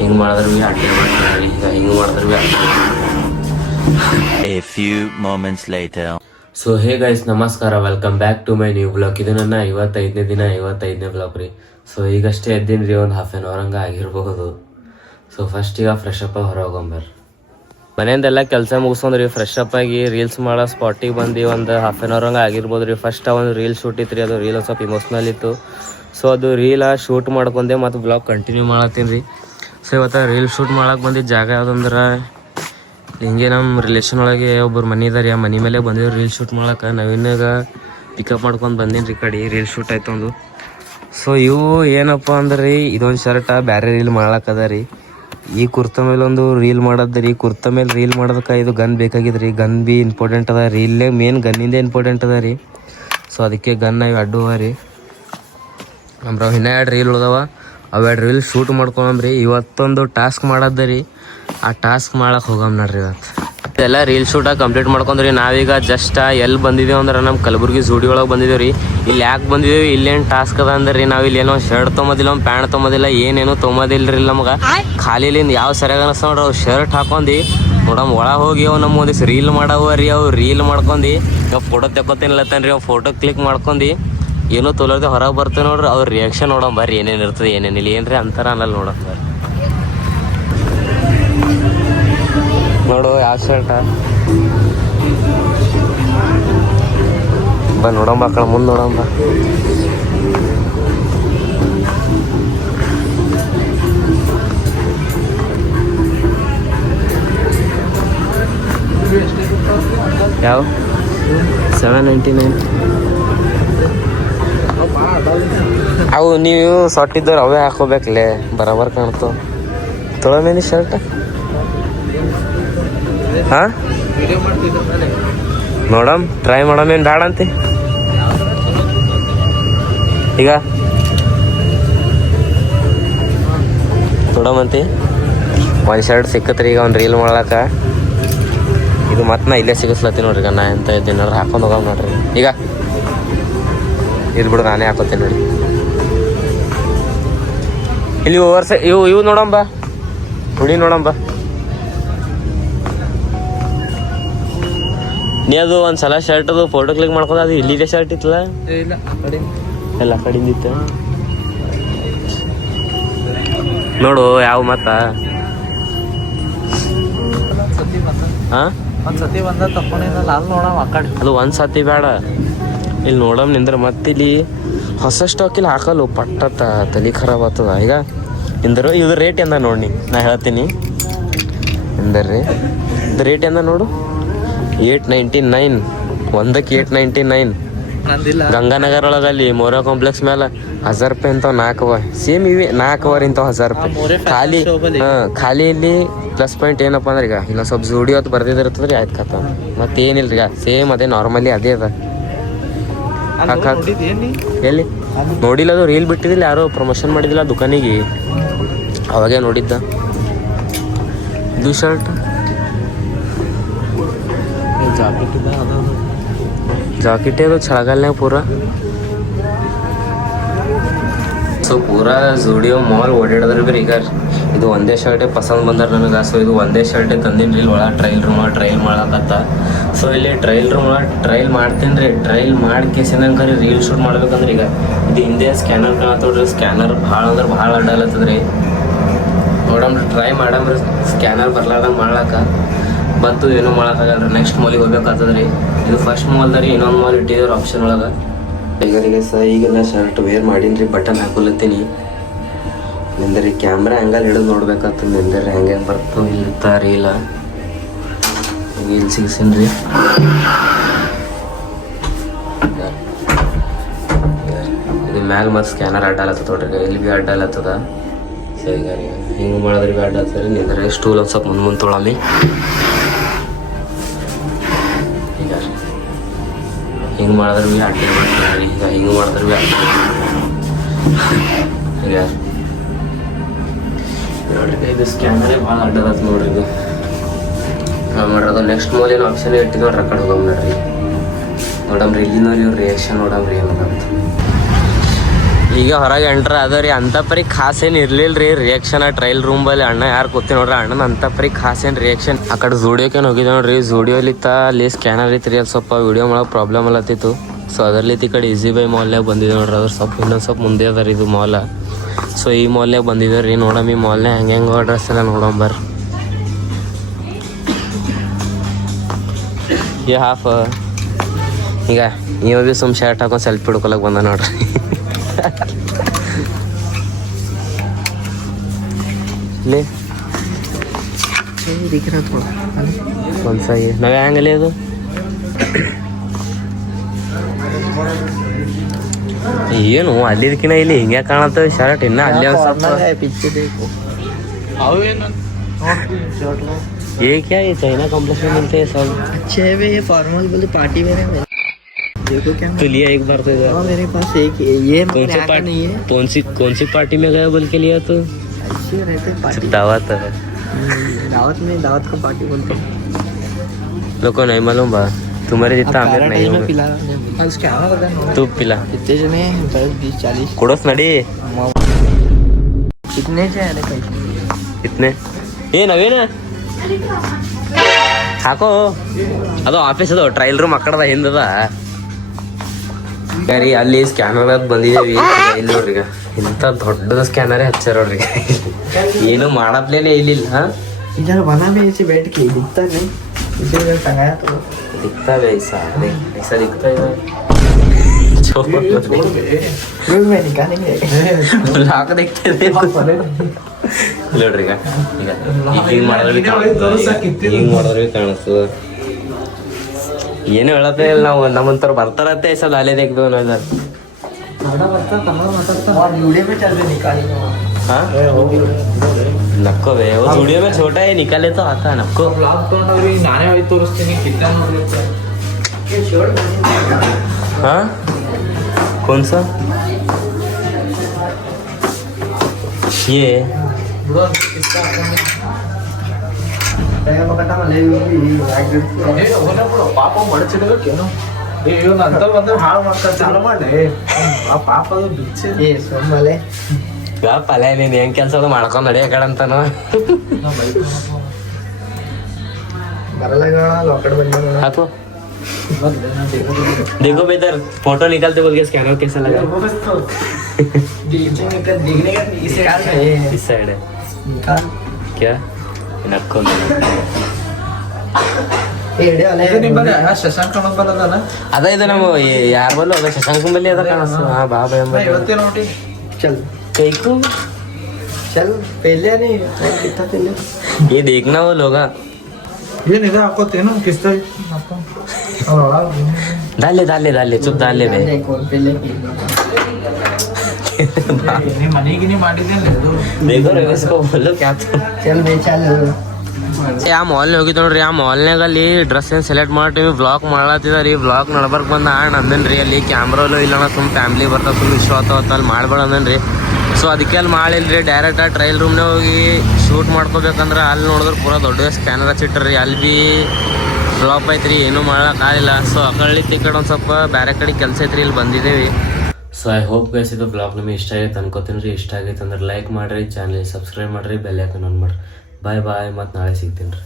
ಹಿಂಗೆ ಮಾಡಿದ್ರೆ ಭೀ ಅಡ್ಡೆ ಮಾಡ್ತಾರೆ, ಈಗ ಹಿಂಗೆ ಮಾಡಿದ್ರೆ ಭೀ ಅಡ್ಡೆ. A few moments later. So hey guys, ನಮಸ್ಕಾರ, welcome back to my new blog. ಇದು ನನ್ನ 55ನೇ ಬ್ಲಾಗ್ ರೀ. ಸೊ ಈಗಷ್ಟೇ ಎದ್ದೀನಿ ರೀ, ಒಂದು ಹಾಫ್ ಆನ್ ಅವರ್ ಹಂಗೆ ಆಗಿರಬಹುದು. ಸೊ ಫಸ್ಟ್ ಈಗ ಫ್ರೆಶ್ ಅಪ್ ಹೊರ ಹೋಗೊಂಬರ್ರಿ. ಮನೆಯಿಂದೆಲ್ಲ ಕೆಲಸ ಮುಗಿಸ್ಕೊಂಡ್ರಿ, ಫ್ರೆಶ್ ಅಪ್ ಆಗಿ ರೀಲ್ಸ್ ಮಾಡೋ ಸ್ಪಾಟಿಗೆ ಬಂದು ಒಂದು ಹಾಫ್ ಆನ್ ಅವರ್ ಹಂಗೆ ಆಗಿರ್ಬೋದು ರೀ. ಫಸ್ಟ್ ಒಂದು ರೀಲ್ ಶೂಟ್ ಇತ್ತು ರೀ, ಅದು ರೀಲ್ ಒಂದು ಸ್ವಲ್ಪ ಇಮೋಷ್ನಲ್ ಇತ್ತು. ಸೊ ಅದು ರೀಲ ಶೂಟ್ ಮಾಡ್ಕೊಂಡೆ ಮತ್ತು ಬ್ಲಾಗ್ ಕಂಟಿನ್ಯೂ ಮಾಡತ್ತೀನಿ ರೀ. ಸೊ ಇವತ್ತು ರೀಲ್ ಶೂಟ್ ಮಾಡಕ್ಕೆ ಬಂದಿದ್ದು ಜಾಗ ಯಾವುದಂದ್ರೆ ಹಿಂಗೆ ನಮ್ಮ ರಿಲೇಷನ್ ಒಳಗೆ ಒಬ್ಬರು ಮನೆ ಇದ್ದಾರೆ, ಆ ಮನೆ ಮೇಲೆ ಬಂದಿದ್ರು ರೀಲ್ ಶೂಟ್ ಮಾಡಕ್ಕೆ. ನವೀನಾಗ ಪಿಕಪ್ ಮಾಡ್ಕೊಂಡು ಬಂದೀನಿ ರೀ ಕಡೆ, ರೀಲ್ ಶೂಟ್ ಆಯ್ತು ಒಂದು. ಸೊ ಇವು ಏನಪ್ಪ ಅಂದ್ರೆ ರೀ, ಇದೊಂದು ಶರ್ಟ ಬೇರೆ ರೀಲ್ ಮಾಡ್ಲಕ್ಕದ ರೀ. ಈ ಕುರ್ತಾ ಮೇಲೆ ಒಂದು ರೀಲ್ ಮಾಡೋದು ರೀ. ಕುರ್ತಾ ಮೇಲೆ ರೀಲ್ ಮಾಡೋದಕ್ಕೆ ಇದು ಗನ್ ಬೇಕಾಗಿದೆ ರೀ. ಗನ್ ಬಿ ಇಂಪಾರ್ಟೆಂಟ್ ಅದ ರೀ, ಇಲ್ಲೇ ಮೇನ್ ಗನ್ನಿಂದ ಇಂಪಾರ್ಟೆಂಟ್ ಅದ ರೀ. ಸೊ ಅದಕ್ಕೆ ಗನ್ ಇವು ಅಡ್ಡು ಅವ ರೀ. ನಮ್ರವು ಇನ್ನೂ 2 ರೀಲ್ ಉಳ್ದವ, ಅವು 2 ರೀಲ್ ಶೂಟ್ ಮಾಡ್ಕೊಂಬರಿ. ಇವತ್ತೊಂದು ಟಾಸ್ಕ್ ಮಾಡೋದ ರೀ, ಆ ಟಾಸ್ಕ್ ಮಾಡಕ್ಕೆ ಹೋಗಮ್ ನೋಡ್ರಿ. ಇವತ್ತು ಎಲ್ಲ ರೀಲ್ ಶೂಟಾಗಿ ಕಂಪ್ಲೀಟ್ ಮಾಡ್ಕೊಂಡ್ರಿ. ನಾವೀಗ ಜಸ್ಟ್ ಎಲ್ಲಿ ಬಂದಿದ್ದೇವೆ ಅಂದ್ರೆ ನಮ್ಮ ಕಲಬುರ್ಗಿ ಝೂಡಿ ಒಳಗೆ ಬಂದಿದ್ದೇವೆ ರೀ. ಇಲ್ಲಿ ಯಾಕೆ ಬಂದಿದ್ದೇವೆ, ಇಲ್ಲೇನು ಟಾಸ್ಕ್ ಅದ ಅಂದ್ರೆ ರೀ, ನಾವು ಇಲ್ಲಿ ಏನೋ ಶರ್ಟ್ ತೊಗೊಂಬೋದಿಲ್ಲ, ಒಂದು ಪ್ಯಾಂಟ್ ತೊಗೊಂಬೋದಿಲ್ಲ, ಏನೇನು ತೊಗೊಂಬೋದಿಲ್ಲ ರೀ. ನಮ್ಗೆ ಖಾಲಿಲಿಂದ ಯಾವ ಸರಿಯಾಗಿ ಅನಿಸ್ತ ನೋಡ್ರಿ, ಅವು ಶರ್ಟ್ ಹಾಕೊಂಡು ನೋಡಮ್ ಒಳಗೆ ಹೋಗಿ ಅವು ನಮ್ಮ ಒಂದಿಷ್ಟು ರೀಲ್ ಮಾಡವ ರೀ. ಅವು ರೀಲ್ ಮಾಡ್ಕೊಂಡು ನಾವು ಫೋಟೋ ತೆಕ್ಕೊತೀನಿಲ್ಲತ್ತಾನ ರೀ. ಅವು ಫೋಟೋ ಕ್ಲಿಕ್ ಮಾಡ್ಕೊಂಡು ಏನೋ ತೊಲರ್ದೆ ಹೊರಗೆ ಬರ್ತೇವೆ ನೋಡ್ರಿ. ಅವ್ರ ರಿಯಾಕ್ಷನ್ ನೋಡಮ್ ಬರ್ರಿ, ಏನೇನು ಇರ್ತದೆ ಏನೇನಿಲ್ಲ, ಏನು ರೀ ಅಂತಾರ ಅನ್ನಲ್ಲ ನೋಡಮ್ ಬರ್ರಿ. ನೋಡು ಯಾವ ಶರ್ಟ ಬಾ ನೋಡಂಬ, ಆ ಕಡೆ ಮುಂದೆ ನೋಡಂಬ. ಯಾವ 799. ಅವು ನೀವು ಸೊಟ್ಟಿದ್ದವ್ರು ಅವೇ ಹಾಕೋಬೇಕಲ್ಲೇ, ಬರಾಬರ್ ಕಾಣ್ತಾವ. ತೊಳಮೇನಿ ಶರ್ಟ್ ಹಾಂ ನೋಡಮ್, ಟ್ರೈ ಮಾಡಮ್. ಏನು ಬೇಡ ಅಂತೆ ಈಗ ತೊಡಮಂತಿ. ಒಂದು ಶರ್ಟ್ ಸಿಕ್ಕತ್ರಿ ಈಗ ಒಂದು ರೀಲ್ ಮಾಡ್ಲಾಕ. ಇದು ಮತ್ತೆ ನಾ ಇಲ್ಲೇ ಸಿಗಿಸ್ಲತ್ತೀನಿ ನೋಡ್ರಿ. ಈಗ ನಾ ಎಂತ ಇದ್ದೀನಿ ನೋಡ್ರಿ, ಹಾಕೊಂಡು ಹೋಗಮ್ ನೋಡ್ರಿ. ಈಗ ಇದು ಬಿಡು, ನಾನೇ ಹಾಕೋತೀನಿ ನೋಡಿ. ಇಲ್ಲಿ ಓವರ್ಸ ಇವು ನೋಡಂಬ, ಹುಡಿ ನೋಡಂಬ. ನೀ ಅದು ಒಂದು ಸಲ ಶರ್ಟ್ ಅದು ಫೋಟೋ ಕ್ಲಿಕ್ ಮಾಡ್ಕೊಂಡು ಅದು ಇಲ್ಲಿದೆ ಶರ್ಟ್ ಇತ್ತಲ್ಲ, ಎಲ್ಲ ಕಡೆಯಿಂದ ಇತ್ತು ನೋಡು. ಯಾವ ಮತ್ತ ಹಾಂ ಒಂದ್ಸತಿ ಬಂದ ತಕೊಂಡಿದ್ದಲ್ಲ, ಅಲ್ಲಿ ನೋಡಮ್ ಆ ಕಡೆ. ಅದು ಒಂದು ಸತಿ ಬೇಡ, ಇಲ್ಲಿ ನೋಡಮ್ ನಿಂದ್ರೆ. ಮತ್ತೆ ಇಲ್ಲಿ ಹೊಸ ಸ್ಟಾಕ್ ಇಲ್ಲಿ ಹಾಕಲ್ಲ, ಪಟ್ಟತ್ತ ತಲೆ ಖರಾಬ್ ಆಗ್ತದ. ಈಗ ಇಂದರು ಇದು ರೇಟ್ ಎಂದ ನೋಡಿ, ನಾ ಹೇಳ್ತೀನಿ ಎಂದರ್ರಿ. ಇದು ರೇಟ್ ಎಂದ ನೋಡು, 899. ಒಂದಕ್ಕೆ 899. ಗಂಗಾನಗರ ಒಳಗಲ್ಲಿ ಮೋರಾ ಕಾಂಪ್ಲೆಕ್ಸ್ ಮೇಲೆ 1000 ರೂಪಾಯಿ ಇಂಥವು 4 ಸೇಮ್ ಇವೆ. 4 ಇಂಥವು 1000 ರೂಪಾಯಿ ಖಾಲಿ. ಖಾಲಿ ಇಲ್ಲಿ ಪ್ಲಸ್ ಪಾಯಿಂಟ್ ಏನಪ್ಪ ಅಂದ್ರೆ, ಈಗ ಇಲ್ಲ ಸ್ವಲ್ಪ ಜೋಡಿ ಹೊತ್ತು ಬರ್ದಿದಿರ್ತದ್ರಿ, ಆಯ್ತು ಕತ್ತ. ಮತ್ತೆ ಏನಿಲ್ಲ ರೀ, ಸೇಮ್ ಅದೇ ನಾರ್ಮಲಿ ಅದೇ ಅದ. ಎಲ್ಲಿ ನೋಡಿಲ್ಲ, ಅದು ರೀಲ್ ಬಿಟ್ಟಿದಿಲ್ಲ, ಯಾರೋ ಪ್ರಮೋಷನ್ ಮಾಡಿದಿಲ್ಲ ದುಕಾನಿಗೆ, ಅವಾಗೇ ನೋಡಿದ್ದ. ಇದು ಶರ್ಟ್ ಜಾಕೆಟ್ ಅದು ಚಳಗಾಲ್ನಾಗ ಪೂರ. ಸೊ ಪೂರಾ ಝೂಡಿಯೋ ಮಾಲ್ ಓಡಾಡಿದ್ರೆ ಬರೀ ಈಗ ಇದು ಒಂದೇ ಶರ್ಟೇ ಪಸಂದ್ ಬಂದಾರ ನನಗೆ. ಸೊ ಇದು ಒಂದೇ ಶರ್ಟೇ ತಂದೀನಿ ರೀ. ಇಲ್ಲಿ ಒಳಗೆ ಟ್ರೈಲ್ ಮಾಡಕತ್ತ. ಸೊ ಇಲ್ಲಿ ಟ್ರೈಲ್ ಮಾಡ್ತೀನಿ ರೀ. ಟ್ರೈಲ್ ಮಾಡಿ ಕೇಸಿನಂಗೆ ರೀ ರೀಲ್ ಶೂಟ್ ಮಾಡ್ಬೇಕಂದ್ರೆ ಈಗ ಇದು ಹಿಂದೆ ಸ್ಕ್ಯಾನರ್ ಕಾಣತ್ತೋಡ್ರಿ. ಸ್ಕ್ಯಾನರ್ ಭಾಳ ಅಂದ್ರೆ ಭಾಳ ಅಡ್ಡಾಲತ್ತದ ರೀ. ನೋಡಮ್ರಿ, ಟ್ರೈ ಮಾಡಮ್ರಿ. ಸ್ಕ್ಯಾನರ್ ಬರ್ಲಾರ್ದಂಗೆ ಮಾಡ್ಲಾಕ ಬತ್ತು ಏನೂ ಮಾಡೋಕ್ಕಾಗಲ್ಲ ರೀ. ನೆಕ್ಸ್ಟ್ ಮಾಲಿಗೆ ಹೋಗ್ಬೇಕಾಗ್ತದೆ ರೀ. ಇದು ಫಸ್ಟ್ ಮಾಲ್ದ ರೀ, ಇನ್ನೊಂದು ಮಾಲ್ ಇಟ್ಟಿದ್ದಾರೆ ಆಪ್ಷನ್ ಒಳಗೆ. ಈಗೆಲ್ಲ ಶರ್ಟ್ ವೇರ್ ಮಾಡೀನಿ ರೀ, ಬಟನ್ ಹಾಕೊಲತ್ತೀನಿ ನಿಂದ್ರಿ. ಕ್ಯಾಮ್ರಾ ಆ್ಯಂಗಲ್ ಹಿಡಿದು ನೋಡ್ಬೇಕಾಗ್ತದೆ ನಿಂದ್ರಿ, ಹೆಂಗೆ ಬರ್ತು ಇರ್ತಾರಿ ಇಲ್ಲ. ಇಲ್ಲಿ ಸಿಗ್ಸೀನಿ ರೀ. ಇದು ಮ್ಯಾಲೆ ಮತ್ತು ಸ್ಕ್ಯಾನರ್ ಅಡ್ಡಾಲತ್ತದ ನೋಡ್ರಿ, ಇಲ್ಲಿ ಭೀ ಅಡ್ಡಾಲತ್ತದ. ಸೊ ಈಗ ಹಿಂಗೆ ಮಾಡಿದ್ರೆ ಭೀ ಅಡ್ಡಾಗ್ತದೆ ರೀ. ನಿಂದ್ರೆ ಸ್ಟೂಲ್ ಒಂದು ಸ್ವಲ್ಪ ಮುಂದೆ ತೊಗೊಳಮಿ. ಈಗ ಹಿಂಗೆ ಮಾಡಿದ್ರೆ ಭೀ ಅಡ್ಡೆ ಮಾಡ್ತಾರೆ, ಈಗ ಹಿಂಗೆ ಮಾಡಿದ್ರೆ ಭೀ ಅಡ್ಡೆ. ಈಗ ನೋಡ್ರಿ, ಇದು ಸ್ಕ್ಯಾನರೇ ಭಾಳ ಅಡ್ಡದ ನೋಡ್ರಿ. ಇದು ಮಾಡ್ರಿ, ಅದು ನೆಕ್ಸ್ಟ್ ಮಾಲ್ ಏನು ಆಪ್ಷನ್ ಇಟ್ಟಿದ್ದು ನೋಡ್ರಿ, ಆ ಕಡೆ ಹೋಗಮ್ ನೋಡ್ರಿ. ನೋಡಮ್ರಿ ಇಲ್ಲಿನವ್ರಿ ಇವ್ರ ರಿಯಾಕ್ಷನ್ ನೋಡಮ್ರಿ ಏನಂತ. ಈಗ ಹೊರಗೆ ಎಂಟ್ರ್ ಅದ ಅಂತ ಪರಿ ಖಾಸ್ ಏನು ಇರ್ಲಿಲ್ಲ ರೀ ರಿಯಾಕ್ಷನ್ ಆ ಟ್ರಯಲ್ ರೂಮಲ್ಲಿ ಅಣ್ಣ ಯಾರು ಕೂತಿ ನೋಡ್ರಿ ಅಣ್ಣನ ಅಂತ ಪರಿ ಖಾಸ್ ಏನು ರಿಯಾಕ್ಷನ್ ಆ ಕಡೆ ಝೂಡಿಯೋಕೆ ಹೋಗಿದ್ದೆ ನೋಡ್ರಿ ಝೂಡಿಯೋಲಿತ್ತ ಅಲ್ಲಿ ಸ್ಕ್ಯಾನರ್ ಇತ್ತು ರೀ ಅಲ್ಲಿ ಸ್ವಲ್ಪ ವಿಡಿಯೋ ಮಾಡೋಕೆ ಪ್ರಾಬ್ಲಮ್ ಅಲ್ಲತ್ತಿತ್ತು ಸೊ ಅದರ್ಲಿತ್ತು ಈ ಕಡೆ ಈಸಿ ಬೈ ಮಾಲ್ನಾಗ ಬಂದಿದೆ ನೋಡ್ರಿ ಅದ್ರ ಸ್ವಲ್ಪ ಇನ್ನೊಂದು ಸ್ವಲ್ಪ ಮುಂದೆ ಅದ ರೀ ಇದು ಮಾಲ ಸೊ ಈ ಮಾಲ್ನಾಗ ಬಂದಿದೆ ರೀ ನೋಡಮ್ ಈ ಮಾಲ್ನಾಗ ಹೆಂಗೆ ಡ್ರೆಸ್ ಎಲ್ಲ ನೋಡಂಬರ್ ಈ ಹಾಫ್ ಈಗ ನೀವು ಭೀ ಸುಮ್ ಶರ್ಟ್ ಹಾಕೊಂಡು ಸೆಲ್ಫಿ ಹಿಡ್ಕೊಳಕ್ ಬಂದ ನೋಡ್ರಿ ले दिख रहा थोड़ा कौन सा ये नया एंगल है तो ಏನು ಅಲ್ಲಿದಕ್ಕಿನ ಇಲ್ಲಿ ಹಿಂಗೆ ಕಾಣತ್ತವೆ ಶರ್ಟ್ ಇನ್ನ ಅಲ್ಲೇ ಒಂದು ಸ್ವಲ್ಪ पीछे देखो आओ ये ना शर्ट लो ये क्या ये चाइना कॉम्प्लेक्स में मिलते हैं सब अच्छे है वे ये फॉर्मल बोले पार्टी वेयर है देखो क्या तो लिया एक बार तो इधर। हाँ मेरे पास एक है ये कौन सी मेरे आगे नहीं है पार्टी कौन सी पार्टी में गए बोल के लिया तो अच्छे रहते पार्टी दावत है दावत का पार्टी बोलते हैं लोग को नहीं मालूम बा तुम्हारे जितना अमीर नहीं हूँ पिला उसके आना पता है तू पिला कितने जने 10-20-40 कुड़ोस नडी कितने चाहिए पैसे ಇತ್ನೆ ಏ ನವೀನ ಹಾಕೋ ಅದು ಆಫೀಸ್ ಅದು ಟ್ರಯಲ್ ರೂಮ್ ಅಕ್ಕಡದ ಹಿಂದದ ರೀ ಅಲ್ಲಿ ಸ್ಕ್ಯಾನರ್ ಅದು ಬಂದಿದ್ದೇವಿ ಇಲ್ಲಿ ನೋಡ್ರಿ ಈಗ ಇಂಥ ದೊಡ್ಡದ ಸ್ಕ್ಯಾನರೇ ಹಚ್ಚಾರ ನೋಡ್ರಿ ಏನು ಮಾಡಪ್ಲೇನೆ ಇಲ್ಲಿಲ್ಲ ಹಾ इधर बना भी ऐसे बैठ के दिखता नहीं इसे इधर टंगाया तो दिखता है ऐसा दिखता है रोज में निकालेंगे लाक देखते थे ನೋಡ್ರಿ ಈಗ ಈಗ ಹಿಂಗೆ ಮಾಡಿದ್ರೆ ಹಿಂಗೆ ಮಾಡಿದ್ರೆ ಕಾಣಿಸ್ತದ ಏನು ಹೇಳತ್ತೆ ಇಲ್ಲ ನಾವು ನಮ್ಮಂತರ ಬರ್ತಾರತ್ತೆ ಸಲ ಅಲ್ಲೇ देखो ना इधर वीडियो में चल रहे निकालेंगे हाँ नक्को बे वो वीडियो में छोटा है निकाले तो आता नक्को ಬ್ಲಾಗ್ ತಗೊಂಡವ್ರಿ ನಾನೇ ಹೋಗಿ ತೋರಿಸ್ತೀನಿ ಕಿತ್ತ ನೋಡ್ರಿ हाँ कौन सा ये ಪಾಪ ಮಡಚಿಡಬೇಕೇನು ಇವನು ಅಂತ ಬಂದ್ರೆ ಹಾಳು ಮಾಡ್ತಾರೆ ಚಾಲು ಮಾಡಿ ಆ ಪಾಪ ಅದು ಬಿಚ್ಚಿ ಏ ಸೊಮ್ಮಲೆ ಪಲ ನೀನು ಹೆಂಗ್ ಕೆಲಸ ಮಾಡ್ಕೊಂಡ್ ನಡಿಯ ಕಡೆ ಅಂತಾನು ಬರಲ್ಲ ಲೊಕಡ್ ಬಂದ ಹಾಕು देखो बेहतर फोटो निकालते बोल के स्कैनर कैसा लगा दिखने का इस साइड है निकाल क्या नक्को ಶಶಾಂಕ್ ಅನ್ನೋದು ಬರೋದಲ್ಲ ಅದ ಇದು ನಾವು ಯಾರ ಬಲ್ಲ ಅದ ಶಶಾಂಕ್ ಬಲ್ಲಿ ಅದ ಕಾಣಿಸ್ತು ಹಾ ಬಾಬಾ ಎಂಬ ಇವತ್ತೇ ನೋಡಿ ಚಲ್ कईको चल पहले नहीं कितना पहले ये देखना वो लोग ಏನಿದೆ ಹಾಕೋತೇನು ಕಿಸ್ತ डाले डाले डाले चुप डाले बे ಮನೆಗಿನಿ ಮಾಡಿದ್ದೇನೆ ಅದು देखो रे इसको बोलो क्या तो ಚಲ್ ಬೇ ಚಲ್ ಆ ಮಾಲ್ ಹೋಗಿದ್ದು ನೋಡ್ರಿ ಆ ಮಾಲ್ನಾಗ ಅಲ್ಲಿ ಡ್ರೆಸ್ ಏನ್ ಸೆಲೆಕ್ಟ್ ಮಾಡ್ತೀವಿ ಬ್ಲಾಗ್ ಮಾಡ್ಲತ್ತಿದಾರಿ ಬ್ಲಾಗ್ ನಡ್ಬರ್ಕ್ ಬಂದ ಅಂದನ್ರಿ ಅಲ್ಲಿ ಕ್ಯಾಮ್ರಾಲು ಇಲ್ಲ ಸುಮ್ ಫ್ಯಾಮಿಲಿ ಬರ್ತಾವ ಸುಮ್ ಇಶ್ಯೂ ಆತಾವ ಅಲ್ಲಿ ಮಾಡ್ಬೇಡ ಅಂದನ್ರಿ ಸೊ ಅದಕ್ಕೆ ಅಲ್ಲಿ ಮಾಡಿಲ್ರಿ ಡೈರೆಕ್ಟ್ ಆ ಟ್ರಯಲ್ ರೂಮ್ನೇ ಹೋಗಿ ಶೂಟ್ ಮಾಡ್ಕೋಬೇಕಂದ್ರೆ ಅಲ್ಲಿ ನೋಡಿದ್ರೆ ಪೂರಾ ದೊಡ್ಡ ಸ್ಕ್ಯಾನರ್ ಹಚ್ಚಿಟ್ರಿ ಅಲ್ಲಿ ಭೀ ಫ್ಲಾಪ್ ಐತ್ರಿ ಏನೂ ಮಾಡೋಕ್ಕಾಗಿಲ್ಲ ಸೊ ಆ ಕಡೆ ಈ ಕಡೆ ಒಂದು ಸ್ವಲ್ಪ ಬೇರೆ ಕಡೆ ಕೆಲಸ ಐತ್ರಿ ಇಲ್ಲಿ ಬಂದಿದ್ದೇವೆ ಸೊ ಐ ಹೋಪ್ ಗೈಸ್ ಇದು ಬ್ಲಾಗ್ ನಿಮಗೆ ಇಷ್ಟ ಆಗೈತೆ ಅನ್ಕೋತೀನಿ ರೀ ಇಷ್ಟ ಆಗೈತೆ ಅಂದ್ರೆ ಲೈಕ್ ಮಾಡಿರಿ ಚಾನಲ್ ಸಬ್ಸ್ಕ್ರೈಬ್ ಮಾಡಿರಿ ಬೆಲ್ ಐಕನ್ ಆನ್ ಮಾಡಿರಿ ಬಾಯ್ ಬಾಯ್ ಮತ್ತು ನಾಳೆ ಸಿಗ್ತೀನಿ ರೀ